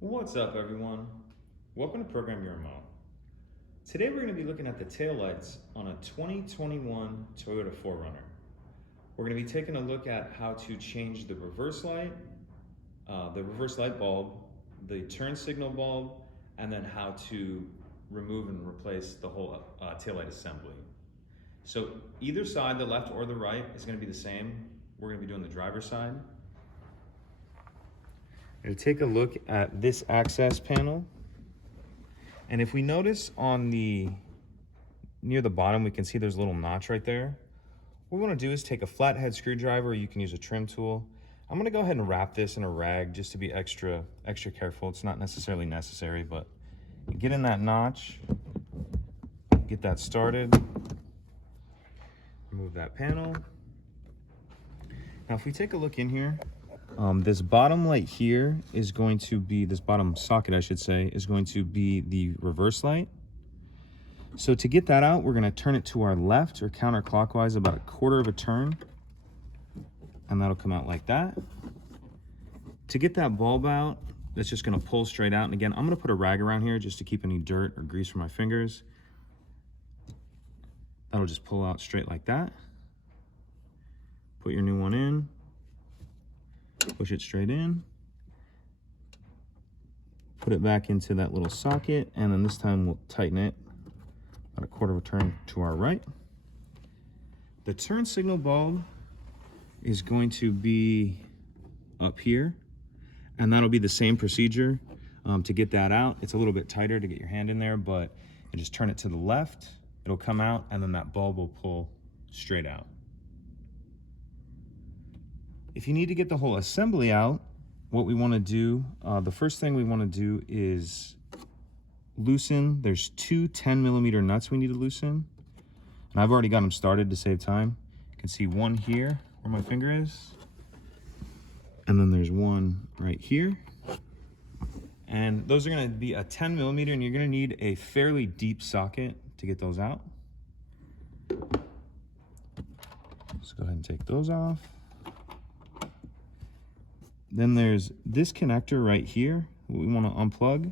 What's up, everyone? Welcome to Program Your Remote. Today we're going to be looking at the taillights on a 2021 Toyota 4Runner. We're going to be taking a look at how to change the reverse light bulb, the turn signal bulb, and then how to remove and replace the whole taillight assembly. So either side, the left or the right, is going to be the same. We're going to be doing the driver's side. We'll take a look at this access panel. And if we notice near the bottom, we can see there's a little notch right there. What we want to do is take a flathead screwdriver, or you can use a trim tool. I'm going to go ahead and wrap this in a rag just to be extra careful. It's not necessarily necessary, but get in that notch, get that started, remove that panel. Now if we take a look in here, this bottom light here is going to be, this bottom socket I should say, is going to be the reverse light. So to get that out, we're going to turn it to our left or counterclockwise about a quarter of a turn, and that'll come out like that. To get that bulb out, that's just going to pull straight out. And again, I'm going to put a rag around here just to keep any dirt or grease from my fingers. That'll just pull out straight like that. Put your new one in. Push it straight in, put it back into that little socket, and then this time we'll tighten it about a quarter of a turn to our right. The turn signal bulb is going to be up here, and that'll be the same procedure to get that out. It's a little bit tighter to get your hand in there, but you just turn it to the left, it'll come out, and then that bulb will pull straight out. If you need to get the whole assembly out, what we want to do, the first thing we want to do is loosen. There's two 10mm nuts we need to loosen. And I've already got them started to save time. You can see one here where my finger is. And then there's one right here. And those are going to be a 10mm, and you're going to need a fairly deep socket to get those out. Let's go ahead and take those off. Then there's this connector right here we want to unplug.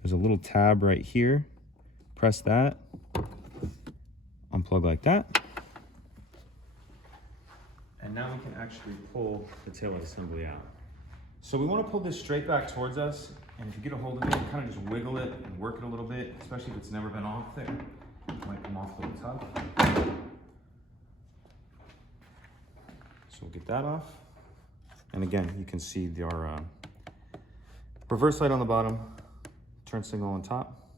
There's a little tab right here. Press that, unplug like that. And now we can actually pull the taillight assembly out. So we want to pull this straight back towards us, and if you get a hold of it, you kind of just wiggle it and work it a little bit, especially if it's never been off there. It might come off a little tough. So we'll get that off. And again, you can see our reverse light on the bottom, turn signal on top.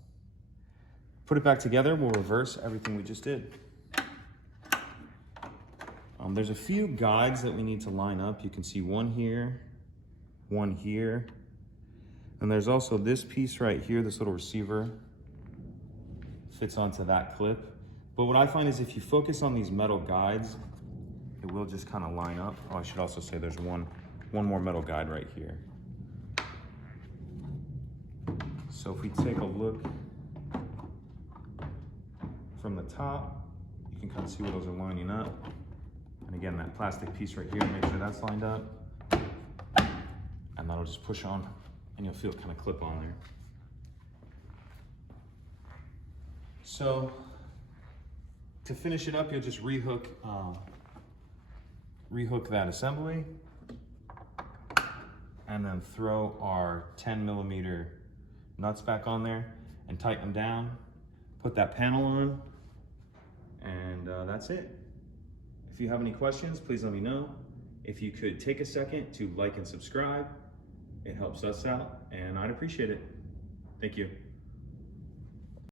Put it back together, we'll reverse everything we just did. There's a few guides that we need to line up. You can see one here, and there's also this piece right here, this little receiver fits onto that clip. But what I find is if you focus on these metal guides, it will just kind of line up. Oh, I should also say there's one more metal guide right here. So if we take a look from the top, you can kind of see where those are lining up. And again, that plastic piece right here, make sure that's lined up. And that'll just push on, and you'll feel it kind of clip on there. So to finish it up, you'll just rehook that assembly, and then throw our 10mm nuts back on there and tighten them down. Put that panel on, and that's it. If you have any questions, please let me know. If you could take a second to like and subscribe, it helps us out, and I'd appreciate it. Thank you.